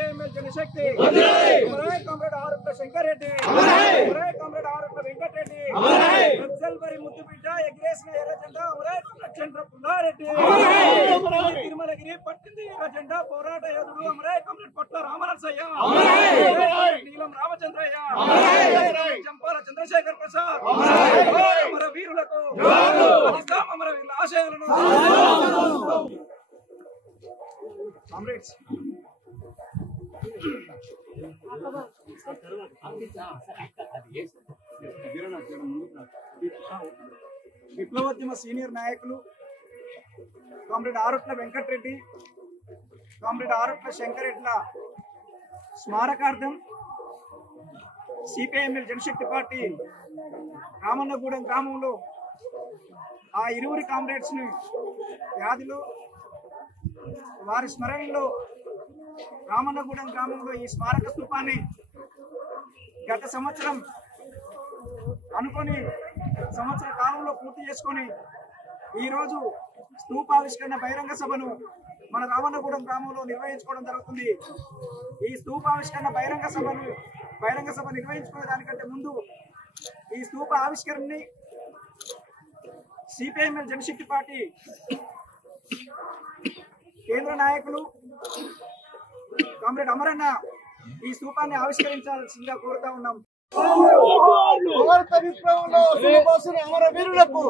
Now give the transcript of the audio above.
CPML जनशक्ति comrade आरुट्ल Shankar Reddy comrade आरुट्ल Venkat Reddy नक्सलबरी मुद्दुबिड्ड एगरेసిన ఎర్ర జెండా చంద్ర పుల్లారెడ్డి తిరుమలగిరి పట్టింది ఎర్ర జెండా పోరాట యోధుడు అమరే కామ్రేడ్ పొట్ల రామనరసయ్య నీలం రామచంద్రయ్య జంపాల చంద్రశేఖర్ ప్రసాద్ అమర వీరులకు అమర వీరుల ఆశయాలను కామ్రేడ్స్ విప్లవోద్యమ సీనియర్ నాయకులు కామ్రేడ్ ఆరుట్ల వెంకటరెడ్డి కామ్రేడ్ ఆరుట్ల శంకరెడ్ల స్మారకార్థం సిపిఐఎంఎల్ జనశక్తి పార్టీ రామన్నగూడెం గ్రామంలో ఆ ఇరువురి కామ్రేడ్స్ ని వ్యాధిలో వారి స్మరణలో రామన్నగూడెం గ్రామంలో ఈ స్మారక స్తూపాన్ని గత సంవత్సరం అనుకొని సంవత్సర కాలంలో పూర్తి చేసుకొని ఈరోజు స్తూపావిష్కరణ బహిరంగ సభను మన రామన్నగూడెం గ్రామంలో నిర్వహించుకోవడం జరుగుతుంది. ఈ స్తూపావిష్కరణ బహిరంగ సభ నిర్వహించుకునే దానికంటే ముందు ఈ స్తూప ఆవిష్కరణని సిపిఐఎంఎల్ జనశక్తి పార్టీ కేంద్ర నాయకులు కామ్రేడ్ అమరన్న ఈ స్తూపాన్ని ఆవిష్కరించాల్సిందిగా కోరుతా ఉన్నాం. భారత విప్లవంలో సులభాసిన అమర వీరులకు